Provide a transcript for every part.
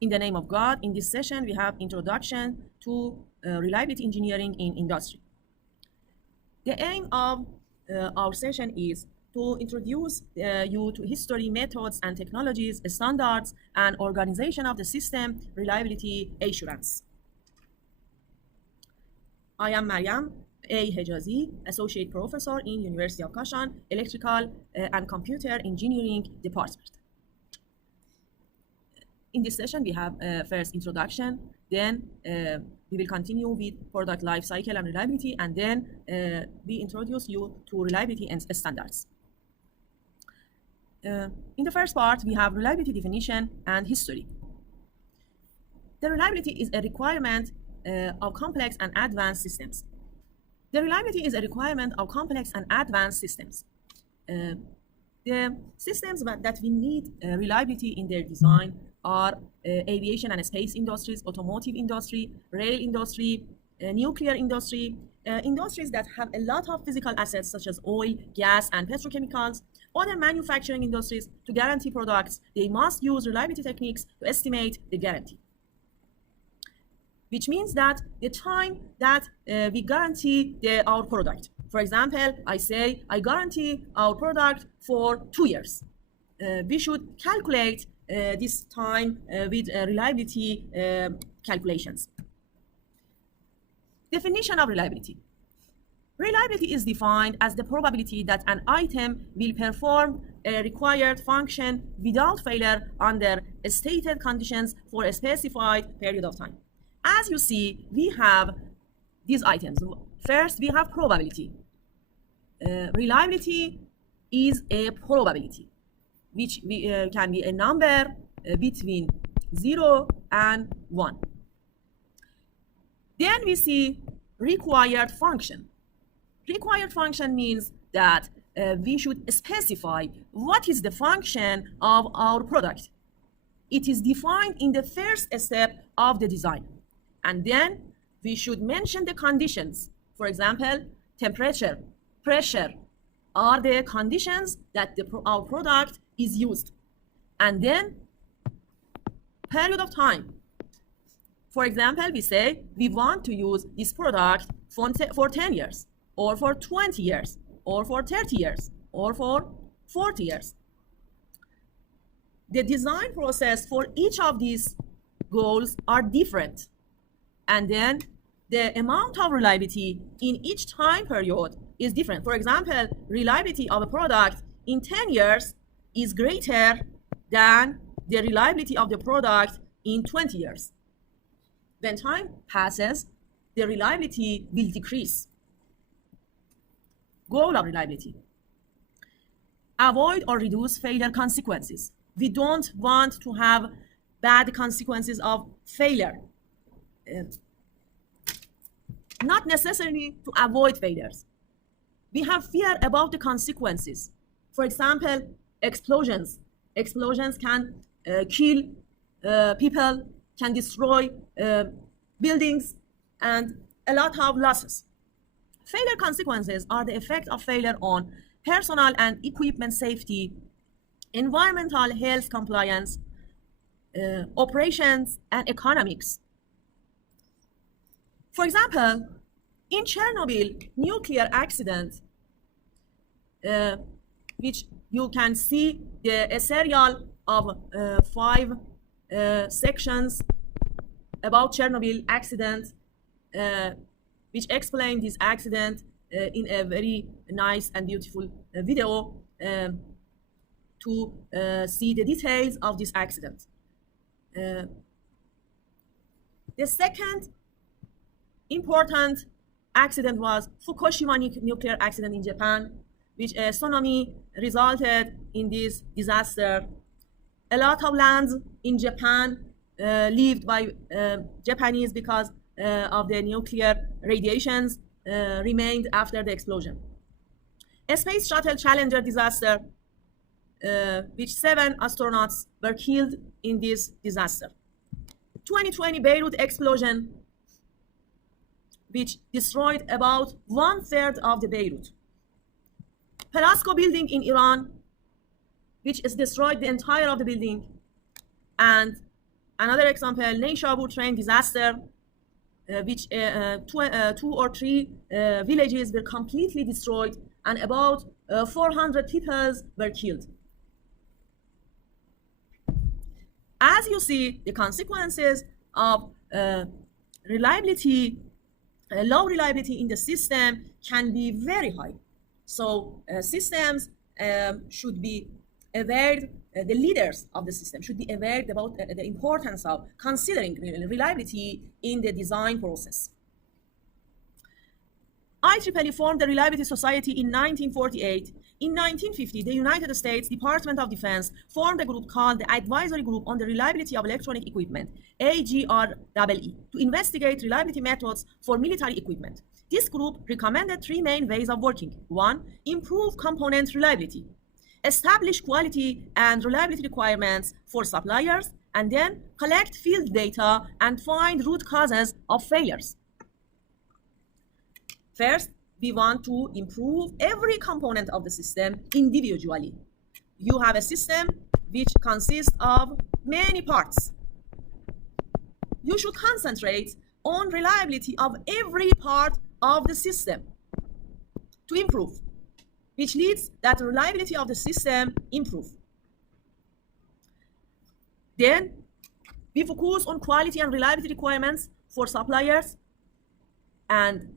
In the name of God, in this session, we have introduction to reliability engineering in industry. The aim of our session is to introduce you to history, methods, and technologies, standards, and organization of the system reliability assurance. I am dr.m.a.hejazi, Associate Professor in University of Kashan, Electrical and Computer Engineering Department. In this session, we have first introduction, then we will continue with product life cycle and reliability, and then we introduce you to reliability and standards. In the first part, we have reliability definition and history. The reliability is a requirement of complex and advanced systems. The reliability is a requirement of complex and advanced systems. The systems that we need reliability in their design are aviation and space industries, automotive industry, rail industry, nuclear industry, industries that have a lot of physical assets such as oil, gas, and petrochemicals. Other manufacturing industries, to guarantee products, they must use reliability techniques to estimate the guarantee. Which means that the time that we guarantee our product. For example, I say I guarantee our product for 2 years. We should calculate this time with reliability calculations. Definition of reliability. Reliability is defined as the probability that an item will perform a required function without failure under stated conditions for a specified period of time. As you see, we have these items. First, we have probability. Reliability is a probability, which can be a number between 0 and 1. Then we see required function. Required function means that we should specify what is the function of our product. It is defined in the first step of the design. And then we should mention the conditions. For example, temperature, pressure are the conditions that our product is used. And then period of time. For example, we say we want to use this product for 10 years, or for 20 years, or for 30 years, or for 40 years. The design process for each of these goals are different. And then the amount of reliability in each time period is different. For example, reliability of a product in 10 years is greater than the reliability of the product in 20 years. When time passes, the reliability will decrease. Goal of reliability. Avoid or reduce failure consequences. We don't want to have bad consequences of failure. Not necessarily to avoid failures. We have fear about the consequences. For example, explosions. Explosions can kill people, can destroy buildings, and a lot of losses. Failure consequences are the effect of failure on personal and equipment safety, environmental health compliance, operations, and economics. For example, in Chernobyl nuclear accident, which you can see a serial of 5 sections about Chernobyl accident, which explain this accident in a very nice and beautiful video to see the details of this accident. The second important accident was Fukushima nuclear accident in Japan, which a tsunami resulted in this disaster. A lot of lands in Japan lived by Japanese because of the nuclear radiations remained after the explosion. A space shuttle Challenger disaster, which 7 astronauts were killed in this disaster. 2020 Beirut explosion, which destroyed about 1/3 of the Beirut. Pelasco building in Iran, which has destroyed the entire of the building. And Another example, Neyshabur train disaster, which two or three villages were completely destroyed and about 400 people were killed. As you see, the consequences of reliability, low reliability in the system can be very high. So systems should be aware, the leaders of the system should be aware about the importance of considering reliability in the design process. IEEE formed the Reliability Society in 1948. In 1950, the United States Department of Defense formed a group called the Advisory Group on the Reliability of Electronic Equipment, AGREE, to investigate reliability methods for military equipment. This group recommended three main ways of working. One, improve component reliability. Establish quality and reliability requirements for suppliers, and then collect field data and find root causes of failures. First, we want to improve every component of the system individually. You have a system which consists of many parts. You should concentrate on reliability of every part of the system to improve, which leads that the reliability of the system improve. Then we focus on quality and reliability requirements for suppliers. And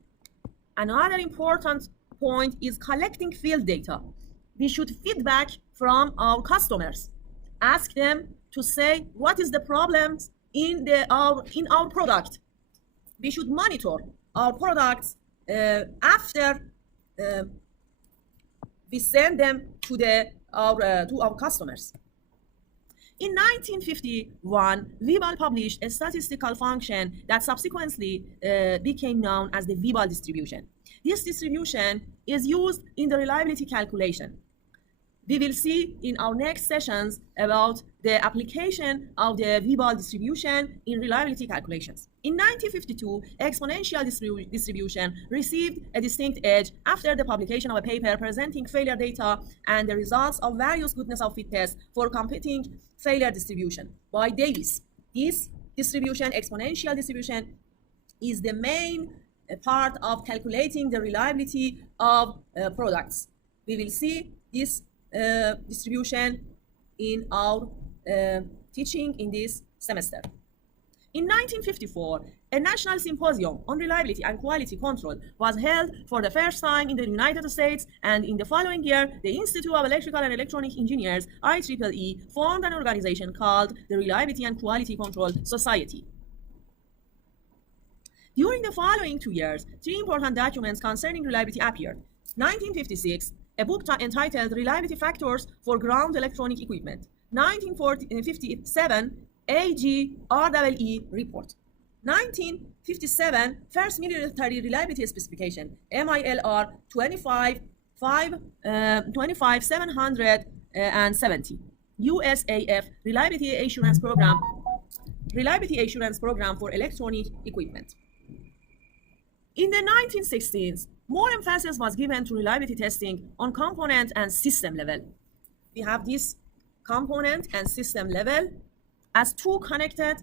another important point is collecting field data. We should feedback from our customers. Ask them to say what is the problems in our product. We should monitor our products after we send them to our customers. In 1951, Weibull published a statistical function that subsequently became known as the Weibull distribution. This distribution is used in the reliability calculation. We will see in our next sessions about the application of the Weibull distribution in reliability calculations. In 1952, exponential distribution received a distinct edge after the publication of a paper presenting failure data and the results of various goodness of fit tests for computing failure distribution by Davis. This distribution, exponential distribution, is the main part of calculating the reliability of products. We will see this distribution in our teaching in this semester. In 1954, a national symposium on reliability and quality control was held for the first time in the United States, and in the following year, the Institute of Electrical and Electronic Engineers, IEEE, formed an organization called the Reliability and Quality Control Society. During the following 2 years, three important documents concerning reliability appeared. 1956, a book entitled Reliability Factors for Ground Electronic Equipment. 1957, AGREE report. 1957, first military reliability specification, MILR 25770, USAF Reliability Assurance Program for Electronic Equipment. In the 1960s, more emphasis was given to reliability testing on component and system level. We have this component and system level as two connected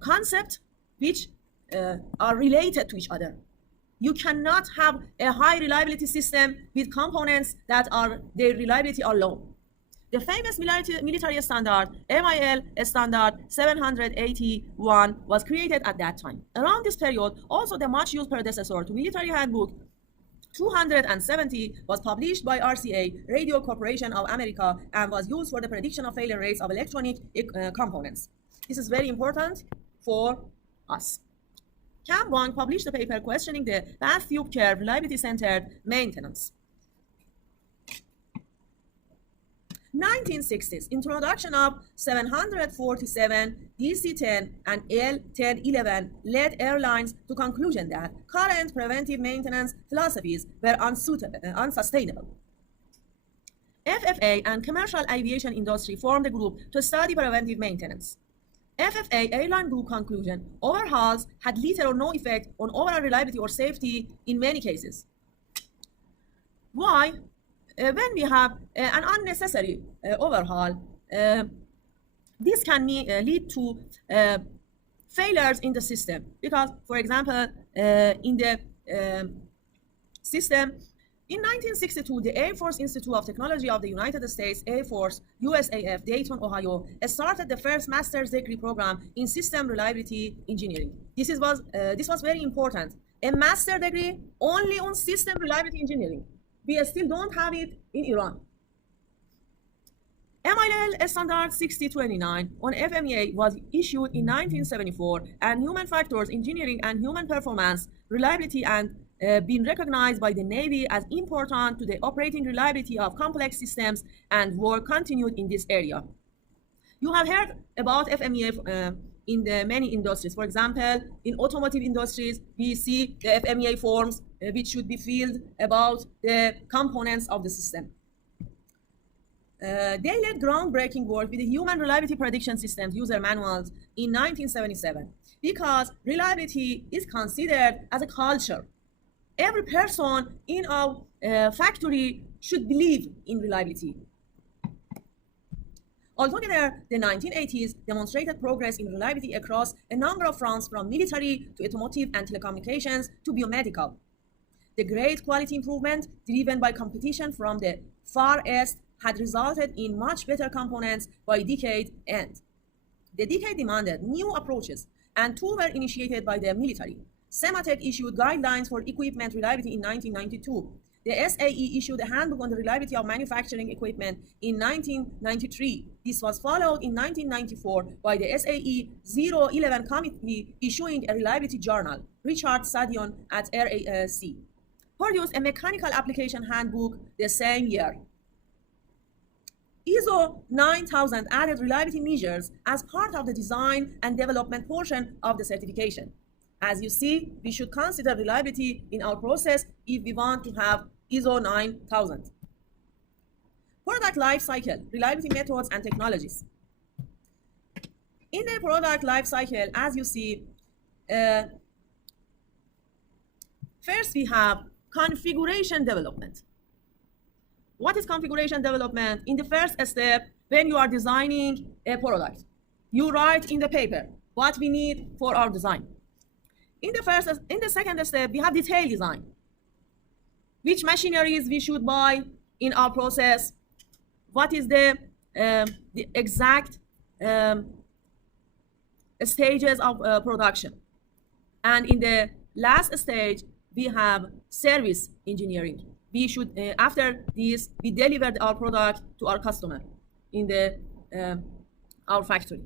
concepts which are related to each other. You cannot have a high reliability system with components that their reliability are low. The famous military standard, MIL standard 781, was created at that time. Around this period, also the much used predecessor to military handbook 270 was published by RCA, Radio Corporation of America, and was used for the prediction of failure rates of electronic components. This is very important for us. Cam Wang published a paper questioning the bath tube curve reliability-centered maintenance. 1960s, introduction of 747, DC-10, and L-1011 led airlines to conclusion that current preventive maintenance philosophies were unsustainable. FFA and commercial aviation industry formed a group to study preventive maintenance. FFA airline group conclusion, overhauls had little or no effect on overall reliability or safety in many cases. Why? When we have an unnecessary overhaul, This can lead to failures in the system because, for example, in the system, in 1962, the Air Force Institute of Technology of the United States Air Force, USAF, Dayton, Ohio, started the first master's degree program in system reliability engineering. This was very important. A master degree only on system reliability engineering. We still don't have it in Iran. MIL Standard 6029 on FMEA was issued in 1974, and human factors engineering and human performance reliability and been recognized by the Navy as important to the operating reliability of complex systems, and work continued in this area. You have heard about FMEA in the many industries. For example, in automotive industries, we see the FMEA forms which should be filled about the components of the system. They led groundbreaking work with the Human Reliability Prediction Systems user manuals in 1977 because reliability is considered as a culture. Every person in our factory should believe in reliability. Altogether, the 1980s demonstrated progress in reliability across a number of fronts, from military to automotive and telecommunications to biomedical. The great quality improvement driven by competition from the Far East had resulted in much better components by decade end. The decade demanded new approaches, and two were initiated by the military. Sematech issued guidelines for equipment reliability in 1992. The SAE issued a handbook on the reliability of manufacturing equipment in 1993. This was followed in 1994 by the SAE 011 Committee issuing a reliability journal. Richard Sadion at RAC produced a mechanical application handbook the same year. ISO 9000 added reliability measures as part of the design and development portion of the certification. As you see, we should consider reliability in our process if we want to have ISO 9000. Product life cycle, reliability methods and technologies. In the product life cycle, as you see, first we have configuration development. What is configuration development? In the first step, when you are designing a product, you write in the paper what we need for our design. In the second step, we have detailed design. Which machineries we should buy in our process? What is the exact stages of production? And in the last stage, we have service engineering. We should, after this, we delivered our product to our customer in our factory.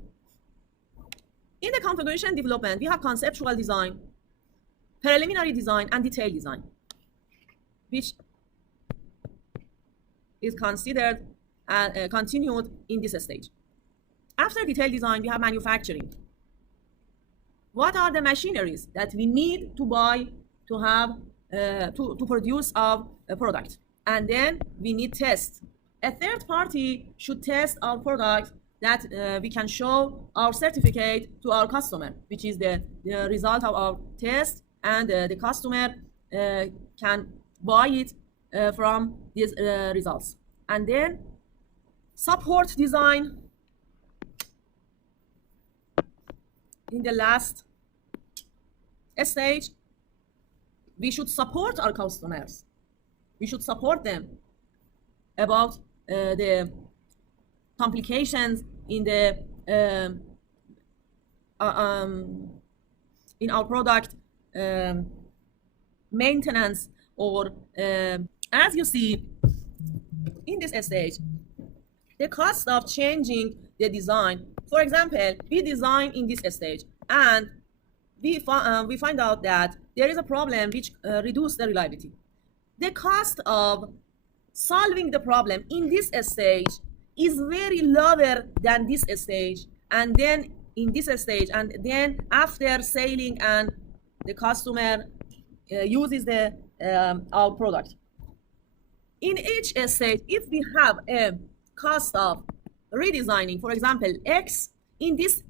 In the configuration development, we have conceptual design, preliminary design, and detailed design, which is considered continued in this stage. After detailed design, we have manufacturing. What are the machineries that we need to buy to have to produce our product? And then we need test. A third party should test our product that we can show our certificate to our customer, which is the result of our test, and the customer can buy it from these results. And then support design in the last stage. We should support our customers. We should support them about the complications in the in our product maintenance, or as you see in this stage, the cost of changing the design. For example, we design in this stage, and we find out that there is a problem which reduces the reliability. The cost of solving the problem in this stage is very lower than this stage, and then in this stage, and then after selling and the customer uses the our product. In each stage, if we have a cost of redesigning, for example, X, in this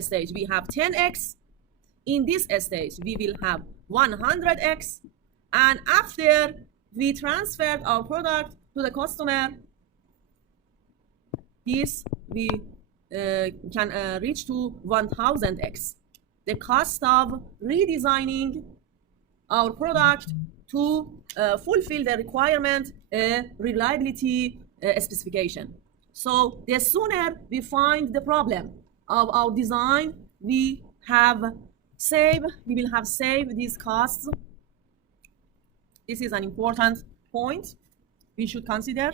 stage we have 10X, in this stage we will have 100X, and after we transferred our product to the customer, this we can reach to 1000x. The cost of redesigning our product to fulfill the requirement reliability specification. So the sooner we find the problem of our design, we will have saved these costs. This is an important point we should consider.